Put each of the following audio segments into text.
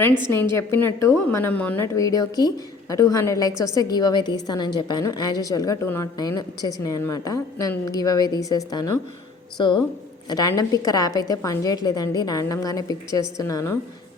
Friends నేను చెప్పినట్టు మనం మొన్నటి వీడియోకి టూ హండ్రెడ్ లైక్స్ వస్తే గివ్ అవే తీస్తానని చెప్పాను. యాజ్ యూజువల్గా టూ నాట్ నైన్ వచ్చేసినాయి అనమాట నేను గివ్ అవే తీసేస్తాను. సో ర్యాండమ్ పిక్కర్ యాప్ అయితే పనిచేయట్లేదండి ర్యాండమ్గానే పిక్ చేస్తున్నాను.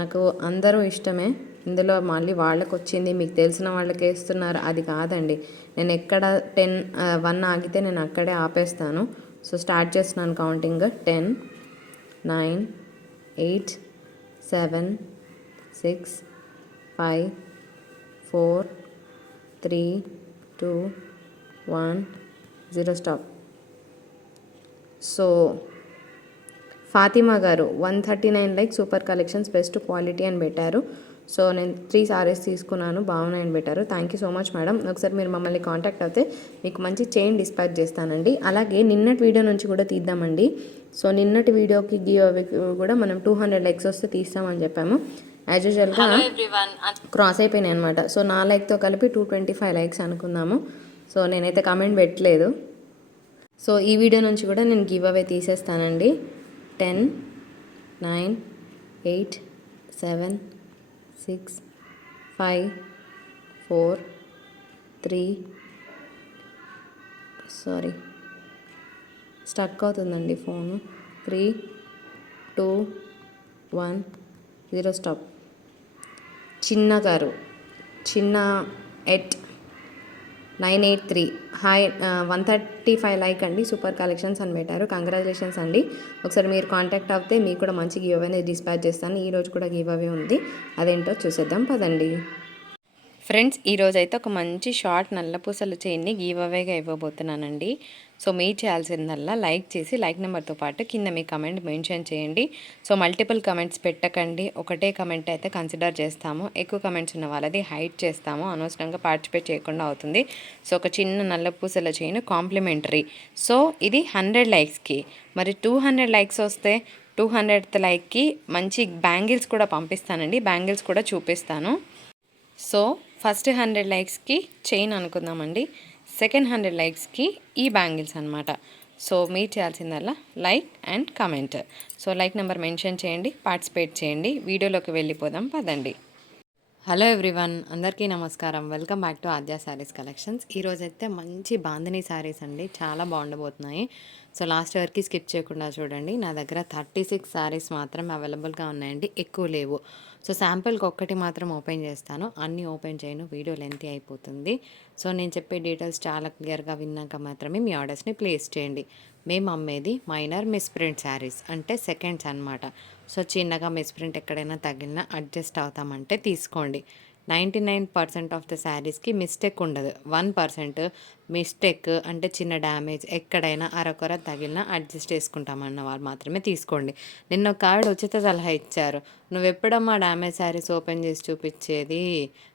నాకు అందరూ ఇష్టమే. ఇందులో మళ్ళీ వాళ్ళకి వచ్చింది మీకు తెలిసిన వాళ్ళకి వేస్తున్నారు అది కాదండి. నేను ఎక్కడ టెన్ వన్ ఆగితే నేను అక్కడే ఆపేస్తాను. సో స్టార్ట్ చేస్తున్నాను counting ten nine eight seven six five four three two one zero stop. So Fatima garu one thirty nine like super collections best quality అని పెట్టారు. సో నేను త్రీ సారీస్ తీసుకున్నాను బాగున్నాయని పెట్టారు. Thank you so much madam. ఒకసారి మీరు మమ్మల్ని contact అయితే మీకు మంచి చైన్ డిస్పాచ్ చేస్తానండి. అలాగే నిన్నటి వీడియో నుంచి కూడా తీద్దామండి. సో నిన్నటి వీడియోకి గివ్ కూడా మనం టూ హండ్రెడ్ లైక్స్ వస్తే తీస్తామని చెప్పాము. యాజ్ యూజువల్గా క్రాస్ అయిపోయినాయి అనమాట సో నా లైక్తో కలిపి టూ ట్వంటీ ఫైవ్ లైక్స్ అనుకుందాము. సో నేనైతే కమెంట్ పెట్టలేదు. సో ఈ వీడియో నుంచి కూడా నేను give away తీసేస్తానండి. Ten nine eight seven six five four three sorry stuck అవుతుందండి phone three two one zero stop Chinna garu. Chinna eight nine eight three. Hi one thirty five like అండి. Super collections అని పెట్టారు. Congratulations అండి. ఒకసారి మీరు contact అవుతే మీకు కూడా మంచి గివ్ అవే డిస్పాచ్ చేస్తాను. ఈ రోజు కూడా గివ్ అవే ఉంది. అదేంటో చూసేద్దాం. పదండి. ఫ్రెండ్స్ ఈరోజు అయితే ఒక మంచి షార్ట్ నల్లపూసలు చైన్ని గీవ్ అవేగా ఇవ్వబోతున్నానండి. సో మీరు చేయాల్సిందల్లా లైక్ చేసి లైక్ నెంబర్తో పాటు కింద మీ కమెంట్ మెన్షన్ చేయండి. సో మల్టిపుల్ కమెంట్స్ పెట్టకండి. ఒకటే కమెంట్ అయితే కన్సిడర్ చేస్తాము. ఎక్కువ కమెంట్స్ ఉన్న వాళ్ళది హైట్ చేస్తాము. అనవసరంగా పార్టిసిపేట్ చేయకుండా అవుతుంది. సో ఒక చిన్న నల్లపూసల చైన్ కాంప్లిమెంటరీ. సో ఇది హండ్రెడ్ లైక్స్కి. మరి టూ హండ్రెడ్ లైక్స్ వస్తే టూ హండ్రెడ్ లైక్కి మంచి బ్యాంగిల్స్ కూడా పంపిస్తానండి. బ్యాంగిల్స్ కూడా చూపిస్తాను. సో ఫస్ట్ హండ్రెడ్ లైక్స్కి చైన్ అనుకుందామండి. సెకండ్ హండ్రెడ్ లైక్స్కి ఈ బ్యాంగిల్స్ అనమాట సో మీరు చేయాల్సిందల్లా like and comment. So like number mention చేయండి పార్టిసిపేట్ చేయండి. వీడియోలోకి వెళ్ళిపోదాం పదండి. హలో ఎవ్రీవన్ అందరికీ నమస్కారం. Welcome back to Aadya saris collections. ఈరోజు అయితే మంచి బాందిని శారీస్ అండి. చాలా బాగుండబోతున్నాయి. సో లాస్ట్ వరకు స్కిప్ చేయకుండా చూడండి. నా దగ్గర థర్టీ సిక్స్ శారీస్ మాత్రం అవైలబుల్గా ఉన్నాయండి. ఎక్కువ లేవు. సో శాంపుల్కి ఒక్కటి మాత్రం ఓపెన్ చేస్తాను. అన్నీ ఓపెన్ చేయను. వీడియో లెంత్ అయిపోతుంది. సో నేను చెప్పే డీటెయిల్స్ చాలా క్లియర్గా విన్నాక మాత్రమే మీ ఆర్డర్స్ని ప్లేస్ చేయండి. మేము అమ్మేది మైనర్ మిస్ప్రింట్ శారీస్ అంటే సెకండ్స్ అనమాట సో చిన్నగా మిస్ప్రింట్ ఎక్కడైనా తగిలినా అడ్జస్ట్ అవుతామంటే తీసుకోండి. Ninety nine percent of the శారీస్కి మిస్టేక్ ఉండదు. వన్ పర్సెంట్ మిస్టేక్ అంటే చిన్న డ్యామేజ్ ఎక్కడైనా అరకొర తగిలినా అడ్జస్ట్ చేసుకుంటామన్న వాళ్ళు మాత్రమే తీసుకోండి. నిన్న ఒక ఆవిడ ఉచిత సలహా ఇచ్చారు. నువ్వు ఎప్పుడమ్మా డ్యామేజ్ శారీస్ ఓపెన్ చేసి చూపించేది?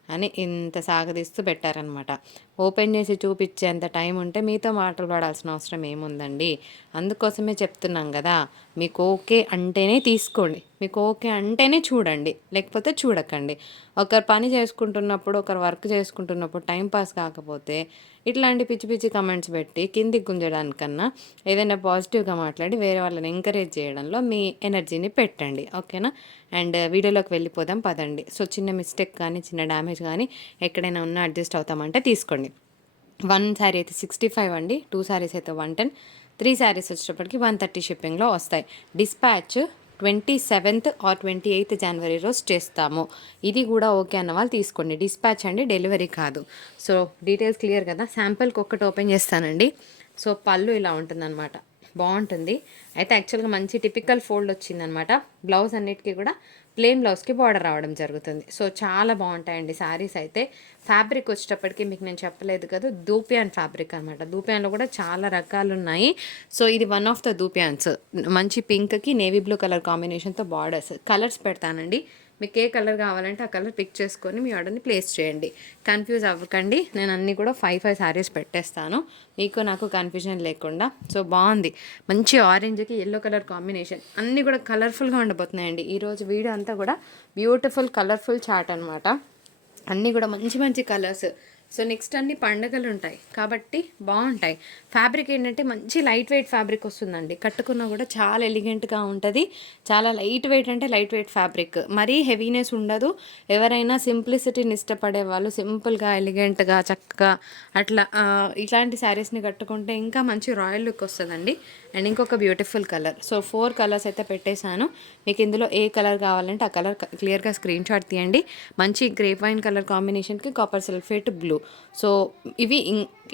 అని ఇంత సాగదీస్తూ పెట్టారనమాట ఓపెన్ చేసి చూపించేంత టైం ఉంటే మీతో మాటలు పడాల్సిన అవసరం ఏముందండి? అందుకోసమే చెప్తున్నాం కదా. మీకు ఓకే అంటేనే తీసుకోండి. మీకు ఓకే అంటేనే చూడండి. లేకపోతే చూడకండి. ఒకరు పని చేసుకుంటున్నప్పుడు ఒకరు వర్క్ చేసుకుంటున్నప్పుడు టైం పాస్ కాకపోతే ఇట్లాంటి పిచ్చి పిచ్చి కమెంట్స్ పెట్టి కిందికి గుంజడానికన్నా ఏదైనా పాజిటివ్గా మాట్లాడి వేరే వాళ్ళని ఎంకరేజ్ చేయడంలో మీ ఎనర్జీని పెట్టండి. ఓకేనా? అండ్ వీడియోలోకి వెళ్ళిపోదాం. పదండి. సో చిన్న మిస్టేక్ కానీ చిన్న డ్యామేజ్ కానీ ఎక్కడైనా ఉన్నా అడ్జస్ట్ అవుతామంటే తీసుకోండి. వన్ శారీ అయితే సిక్స్టీ ఫైవ్ అండి. టూ శారీస్ అయితే వన్ టెన్ త్రీ శారీస్ వచ్చేటప్పటికి వన్ థర్టీ షిప్పింగ్లో వస్తాయి. Dispatch twenty seventh or twenty eighth జనవరి రోజు చేస్తాము. ఇది కూడా ఓకే అన్న వాళ్ళు తీసుకోండి. డిస్పాచ్ అండి డెలివరీ కాదు. సో డీటెయిల్స్ క్లియర్ కదా? శాంపుల్కి ఒక్కటి ఓపెన్ చేస్తానండి. సో పళ్ళు ఇలా ఉంటుందన్నమాట. బాగుంటుంది. అయితే యాక్చువల్గా మంచి టిపికల్ ఫోల్డ్ వచ్చిందనమాట బ్లౌజ్ అన్నిటికీ కూడా ప్లెయిన్ బ్లౌజ్కి బార్డర్ రావడం జరుగుతుంది. సో చాలా బాగుంటాయండి శారీస్ అయితే. ఫ్యాబ్రిక్ వచ్చేటప్పటికి మీకు నేను చెప్పలేదు కదా దూపియాన్ ఫ్యాబ్రిక్ అనమాట దూపియాన్లో కూడా చాలా రకాలు ఉన్నాయి సో ఇది వన్ ఆఫ్ ద దూపియాన్స్. మంచి పింక్కి నేవీ బ్లూ కలర్ కాంబినేషన్తో బార్డర్స్ కలర్స్ పెడతానండి. మీకు ఏ కలర్ కావాలంటే ఆ కలర్ పిక్ చేసుకొని మీ ఆర్డర్ని ప్లేస్ చేయండి. కన్ఫ్యూజ్ అవ్వకండి. నేను అన్నీ కూడా ఫైవ్ ఫైవ్ శారీస్ పెట్టేస్తాను. మీకు నాకు కన్ఫ్యూజన్ లేకుండా. సో బాగుంది. మంచి ఆరెంజ్కి ఎల్లో కలర్ కాంబినేషన్ అన్నీ కూడా కలర్ఫుల్గా ఉండబోతున్నాయండి. ఈరోజు వీడియో అంతా కూడా బ్యూటిఫుల్ కలర్ఫుల్ చాట్ అనమాట అన్నీ కూడా మంచి మంచి కలర్స్ సో నెక్స్ట్ అన్ని పండగలు ఉంటాయి. కాబట్టి బాగుంటాయి. ఫ్యాబ్రిక్ ఏంటంటే మంచి లైట్ వెయిట్ ఫ్యాబ్రిక్ వస్తుందండి. కట్టుకున్నా కూడా చాలా ఎలిగెంట్గా ఉంటుంది. చాలా లైట్ వెయిట్ అంటే లైట్ వెయిట్ ఫ్యాబ్రిక్. మరీ హెవీనెస్ ఉండదు. ఎవరైనా సింప్లిసిటీని ఇష్టపడే వాళ్ళు సింపుల్గా ఎలిగెంట్గా చక్కగా అట్లా ఇట్లాంటి శారీస్ని కట్టుకుంటే ఇంకా మంచి రాయల్ లుక్ వస్తుందండి. అండ్ ఇంకొక beautiful colour. So four colours అయితే పెట్టేశాను. మీకు ఇందులో ఏ కలర్ కావాలంటే ఆ కలర్ క్లియర్గా స్క్రీన్ షాట్ తీయండి. మంచి గ్రేప్ వైన్ కలర్ కాంబినేషన్కి కాపర్ సల్ఫేట్ బ్లూ. సో ఇవి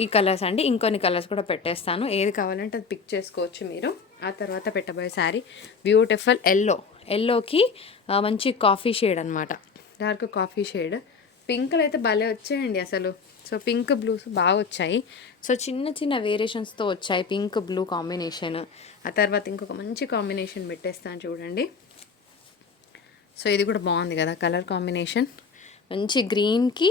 ఈ కలర్స్ అండి. ఇంకొన్ని కలర్స్ కూడా పెట్టేస్తాను. ఏది కావాలంటే అది పిక్ చేసుకోవచ్చు మీరు. ఆ తర్వాత పెట్టబోయే శారీ. Beautiful yellow. ఎల్లోకి మంచి కాఫీ షేడ్ అనమాట డార్క్ కాఫీ షేడ్. పింక్లు అయితే భలే వచ్చాయండి అసలు. సో పింక్ బ్లూస్ బాగా వచ్చాయి. సో చిన్న చిన్న వేరియేషన్స్తో వచ్చాయి పింక్ బ్లూ కాంబినేషన్. ఆ తర్వాత ఇంకొక మంచి కాంబినేషన్ పెట్టేస్తాను చూడండి. సో ఇది కూడా బాగుంది కదా కలర్ కాంబినేషన్. మంచి గ్రీన్కి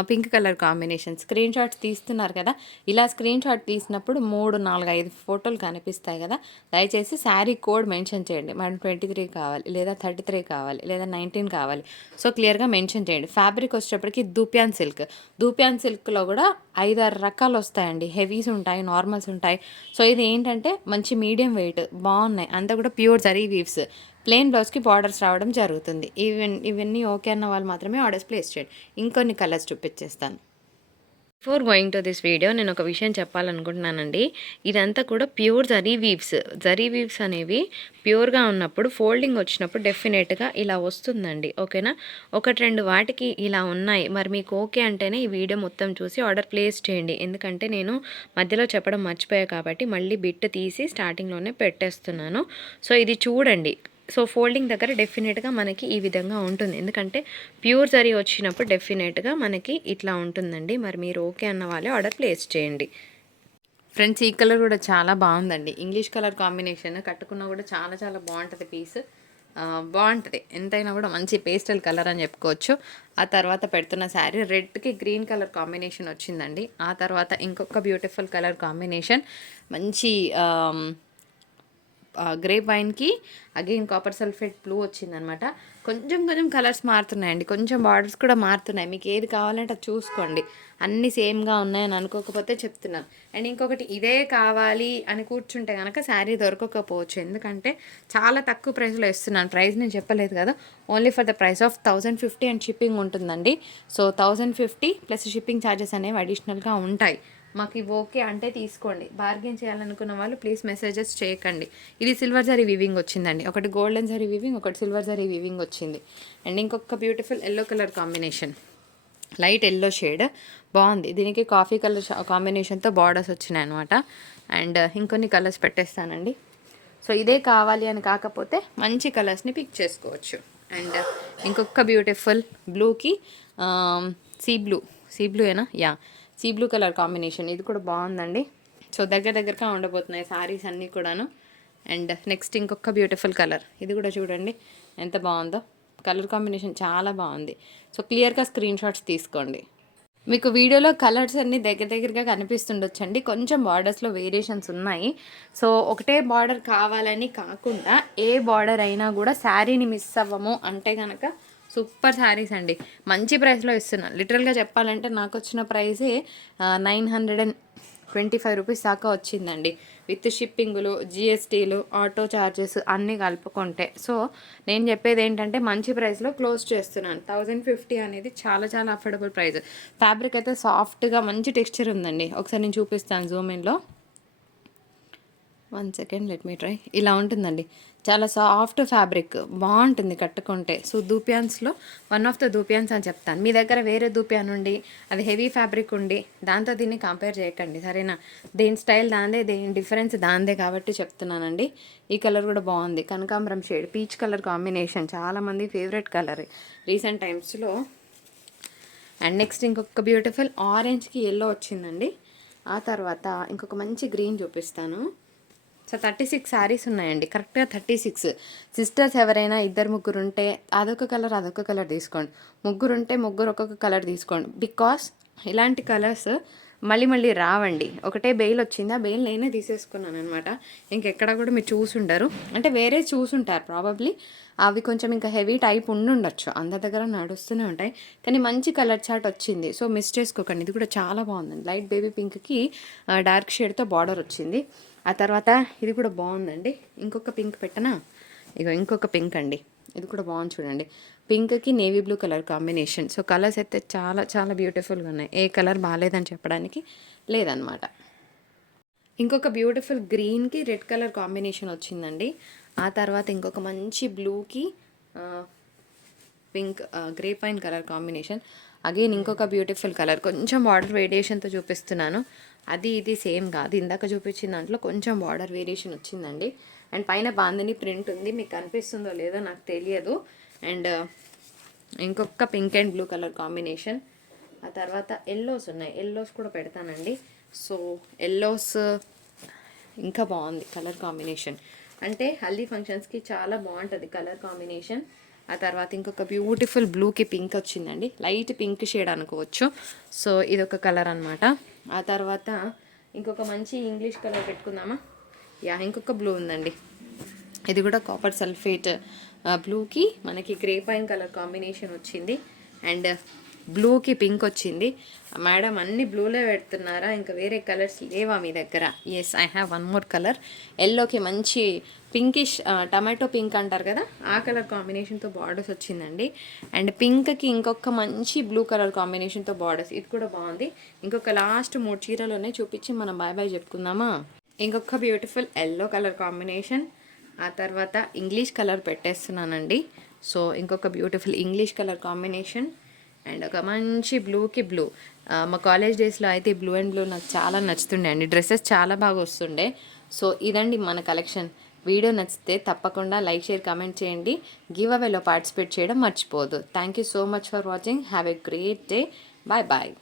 pink colour combination. Screenshots తీస్తున్నారు కదా? ఇలా స్క్రీన్ షాట్ తీసినప్పుడు మూడు నాలుగు ఐదు ఫోటోలు కనిపిస్తాయి కదా? దయచేసి శారీ కోడ్ మెన్షన్ చేయండి. మనం ట్వంటీ త్రీ కావాలి లేదా థర్టీ త్రీ కావాలి లేదా నైన్టీన్ కావాలి. సో క్లియర్గా మెన్షన్ చేయండి. ఫ్యాబ్రిక్ వచ్చేటప్పటికి దూప్యాన్ సిల్క్. దూప్యాన్ సిల్క్లో కూడా ఐదారు రకాలు వస్తాయండి. హెవీస్ ఉంటాయి నార్మల్స్ ఉంటాయి. సో ఇది ఏంటంటే మంచి మీడియం వెయిట్ బాగున్నాయి. అంతా కూడా ప్యూర్ జరీ వీవ్స్. ప్లెయిన్ బ్లౌజ్కి బార్డర్స్ రావడం జరుగుతుంది. ఈవెన్ ఇవన్నీ ఓకే అన్న వాళ్ళు మాత్రమే ఆర్డర్స్ ప్లేస్ చేయండి. ఇంకొన్ని కలర్స్ చూపించేస్తాను. Before going to this video నేను ఒక విషయం చెప్పాలనుకుంటున్నానండి. ఇదంతా కూడా pure zari weaves. Zari weaves అనేవి ప్యూర్గా ఉన్నప్పుడు ఫోల్డింగ్ వచ్చినప్పుడు డెఫినెట్గా ఇలా వస్తుందండి. ఓకేనా? ఒకటి రెండు వాటికి ఇలా ఉన్నాయి. మరి మీకు ఓకే అంటేనే ఈ వీడియో మొత్తం చూసి ఆర్డర్ ప్లేస్ చేయండి. ఎందుకంటే నేను మధ్యలో చెప్పడం మర్చిపోయా కాబట్టి మళ్ళీ బిట్ తీసి స్టార్టింగ్లోనే పెట్టేస్తున్నాను. సో ఇది చూడండి. సో ఫోల్డింగ్ దగ్గర డెఫినెట్గా మనకి ఈ విధంగా ఉంటుంది. ఎందుకంటే ప్యూర్ జరీ వచ్చినప్పుడు డెఫినెట్గా మనకి ఇట్లా ఉంటుందండి. మరి మీరు ఓకే అన్న వాళ్ళే ఆర్డర్ ప్లేస్ చేయండి. ఫ్రెండ్స్ ఈ కలర్ కూడా చాలా బాగుందండి. ఇంగ్లీష్ కలర్ కాంబినేషన్ కట్టుకున్నా కూడా చాలా చాలా బాగుంటుంది పీస్. బాగుంటుంది. ఎంతైనా కూడా మంచి పేస్టల్ కలర్ అని చెప్పుకోవచ్చు. ఆ తర్వాత పెడుతున్న శారీ రెడ్కి గ్రీన్ కలర్ కాంబినేషన్ వచ్చిందండి. ఆ తర్వాత ఇంకొక బ్యూటిఫుల్ కలర్ కాంబినేషన్. మంచి గ్రేప్ వైన్కి అగైన్ కాపర్ సల్ఫేట్ బ్లూ వచ్చిందనమాట. కొంచెం కొంచెం కలర్స్ మారుతున్నాయండి. కొంచెం బార్డర్స్ కూడా మారుతున్నాయి. మీకు ఏది కావాలంటే అది చూసుకోండి. అన్నీ సేమ్గా ఉన్నాయని అనుకోకపోతే చెప్తున్నాను అండ్ ఇంకొకటి ఇదే కావాలి అని కూర్చుంటే కనుక శారీ దొరకకపోవచ్చు. ఎందుకంటే చాలా తక్కువ ప్రైస్లో ఇస్తున్నాను. ప్రైస్ నేను చెప్పలేదు కదా. Only for the price of thousand fifty and shipping ఉంటుందండి. So thousand fifty plus shipping charges అనేవి అడిషనల్గా ఉంటాయి. మాకు ఇవి ఓకే అంటే తీసుకోండి. బార్గెన్ చేయాలనుకున్న వాళ్ళు ప్లీజ్ మెసేజెస్ చేయకండి. ఇది సిల్వర్ జరీ వివింగ్ వచ్చిందండి. ఒకటి గోల్డెన్ జరీ వివింగ్ ఒకటి సిల్వర్ జరీ వివింగ్ వచ్చింది. అండ్ ఇంకొక beautiful yellow colour combination. Light yellow shade. బాగుంది. దీనికి కాఫీ కలర్ కాంబినేషన్తో బార్డర్స్ వచ్చినాయి అనమాట అండ్ ఇంకొన్ని కలర్స్ పెట్టేస్తానండి. సో ఇదే కావాలి అని కాకపోతే మంచి కలర్స్ని పిక్ చేసుకోవచ్చు. అండ్ ఇంకొక బ్యూటిఫుల్ బ్లూకి సీ బ్లూ. సీ బ్లూ ఏనా? Yeah. Sea blue colour combination. ఇది కూడా బాగుందండి. సో దగ్గర దగ్గరగా ఉండబోతున్నాయి సారీస్ అన్నీ కూడాను. అండ్ నెక్స్ట్ ఇంకొక బ్యూటిఫుల్ కలర్. ఇది కూడా చూడండి ఎంత బాగుందో. కలర్ కాంబినేషన్ చాలా బాగుంది. సో క్లియర్గా స్క్రీన్ షాట్స్ తీసుకోండి. మీకు వీడియోలో కలర్స్ అన్ని దగ్గర దగ్గరగా కనిపిస్తుండొచ్చండి. కొంచెం బార్డర్స్లో వేరియేషన్స్ ఉన్నాయి. సో ఒకటే బార్డర్ కావాలని కాకుండా ఏ బార్డర్ అయినా కూడా శారీని మిస్ అవ్వము. అంటే కనుక సూపర్ శారీస్ అండి. మంచి ప్రైస్లో ఇస్తున్నాను లిటరల్గా చెప్పాలంటే నాకు వచ్చిన ప్రైసే nine hundred and twenty five rupees దాకా వచ్చిందండి. విత్ షిప్పింగులు జిఎస్టీలు ఆటో ఛార్జెస్ అన్నీ కలుపుకుంటే. సో నేను చెప్పేది ఏంటంటే మంచి ప్రైస్లో క్లోజ్ చేస్తున్నాను. థౌజండ్ ఫిఫ్టీ అనేది చాలా చాలా అఫోర్డబుల్ ప్రైస్. ఫ్యాబ్రిక్ అయితే సాఫ్ట్గా మంచి టెక్స్చర్ ఉందండి. ఒకసారి నేను చూపిస్తాను zoom ఇన్లో. One second let me try ఇలా ఉంటుందండి. చాలా సాఫ్ట్ ఫ్యాబ్రిక్ బాగుంటుంది కట్టుకుంటే. సో దూపియాన్స్లో వన్ ఆఫ్ ద దూపియాన్స్ అని చెప్తాను. మీ దగ్గర వేరే దూపియాన్ ఉండి అది హెవీ ఫ్యాబ్రిక్ ఉండి దాంతో దీన్ని కంపేర్ చేయకండి. సరేనా? దేని స్టైల్ దాందే దేని డిఫరెన్స్ దాందే కాబట్టి చెప్తున్నానండి. ఈ కలర్ కూడా బాగుంది. కనకాంబరం షేడ్ పీచ్ కలర్ కాంబినేషన్ చాలామంది ఫేవరెట్ కలర్ రీసెంట్ టైమ్స్లో అండ్ నెక్స్ట్ ఇంకొక బ్యూటిఫుల్ ఆరెంజ్కి ఎల్లో వచ్చిందండి. ఆ తర్వాత ఇంకొక మంచి గ్రీన్ చూపిస్తాను. సో థర్టీ సిక్స్ శారీస్ ఉన్నాయండి. కరెక్ట్గా థర్టీ సిక్స్. సిస్టర్స్ ఎవరైనా ఇద్దరు ముగ్గురు ఉంటే అదొక కలర్ అదొక కలర్ తీసుకోండి. ముగ్గురు ఉంటే ముగ్గురు ఒక్కొక్క కలర్ తీసుకోండి. బికాస్ ఇలాంటి కలర్స్ మళ్ళీ మళ్ళీ రావండి. ఒకటే బెయిల్ వచ్చింది. ఆ బెయిల్ నేనే తీసేసుకున్నాను అనమాట ఇంకెక్కడ కూడా మీరు చూసుండరు. అంటే వేరే చూసుంటారు ప్రాబబ్లీ అవి కొంచెం ఇంకా హెవీ టైప్ ఉండుండొచ్చు. అందరి దగ్గర నడుస్తూనే ఉంటాయి. కానీ మంచి కలర్ చాట్ వచ్చింది. సో మిస్ చేసుకోకండి. ఇది కూడా చాలా బాగుందండి. లైట్ బేబీ పింక్కి డార్క్ షేడ్తో బార్డర్ వచ్చింది. ఆ తర్వాత ఇది కూడా బాగుందండి. ఇంకొక పింక్ పెట్టనా? ఇగో ఇంకొక పింక్ అండి. ఇది కూడా బాగుంది చూడండి. పింక్కి navy blue colour combination so colours అయితే చాలా చాలా బ్యూటిఫుల్గా ఉన్నాయి. ఏ కలర్ బాగాలేదని చెప్పడానికి లేదనమాట ఇంకొక బ్యూటిఫుల్ గ్రీన్కి రెడ్ కలర్ కాంబినేషన్ వచ్చిందండి. ఆ తర్వాత ఇంకొక మంచి బ్లూకి pink grey pine colour combination again ఇంకొక బ్యూటిఫుల్ కలర్ కొంచెం బార్డర్ వేరియేషన్తో చూపిస్తున్నాను. అది ఇది సేమ్ కాదు. ఇందాక చూపించిన దాంట్లో కొంచెం బార్డర్ వేరియేషన్ వచ్చిందండి. అండ్ పైన బాందని ప్రింట్ ఉంది. మీకు కనిపిస్తుందో లేదో నాకు తెలియదు. అండ్ uh, ఇంకొక pink and blue colour combination ఆ తర్వాత ఎల్లోస్ ఉన్నాయి. ఎల్లోస్ కూడా పెడతానండి. సో ఎల్లోస్ ఇంకా బాగుంది కలర్ కాంబినేషన్ అంటే హల్దీ ఫంక్షన్స్కి చాలా బాగుంటుంది కలర్ కాంబినేషన్ ఆ తర్వాత ఇంకొక బ్యూటిఫుల్ బ్లూకి పింక్ వచ్చిందండి. లైట్ పింక్ షేడ్ అనుకోవచ్చు. సో ఇది ఒక కలర్ అనమాట ఆ తర్వాత ఇంకొక మంచి ఇంగ్లీష్ కలర్ పెట్టుకుందామా? యా ఇంకొక బ్లూ ఉందండి. ఇది కూడా కాపర్ సల్ఫేట్ బ్లూకి మనకి గ్రే పైన్ కలర్ కాంబినేషన్ వచ్చింది. అండ్ బ్లూకి పింక్ వచ్చింది. మేడం అన్ని బ్లూలే పెడుతున్నారా? ఇంకా వేరే కలర్స్ లేవా మీ దగ్గర? Yes I have one more colour ఎల్లోకి మంచి పింకిష్ టమాటో పింక్ అంటారు కదా? ఆ కలర్ కాంబినేషన్తో బార్డర్స్ వచ్చిందండి. అండ్ పింక్కి ఇంకొక మంచి బ్లూ కలర్ కాంబినేషన్తో బార్డర్స్ ఇది కూడా బాగుంది. ఇంకొక లాస్ట్ మూడు చీరలోనే చూపించి మనం బాయ్ బాయ్ చెప్పుకుందామా? ఇంకొక బ్యూటిఫుల్ ఎల్లో కలర్ కాంబినేషన్ ఆ తర్వాత ఇంగ్లీష్ కలర్ పెట్టేస్తున్నానండి. సో ఇంకొక beautiful English colour combination and ఒక మంచి బ్లూకి బ్లూ. మా కాలేజ్ డేస్లో అయితే బ్లూ అండ్ బ్లూ నాకు చాలా నచ్చుతుండే అండి. డ్రెస్సెస్ చాలా బాగా వస్తుండే. సో ఇదండి మన కలెక్షన్. వీడియో నచ్చితే తప్పకుండా లైక్ షేర్ కామెంట్ చేయండి. గివ్ అవేలో పార్టిసిపేట్ చేయడం మర్చిపోదు thank you so much for watching. Have a great day. Bye bye.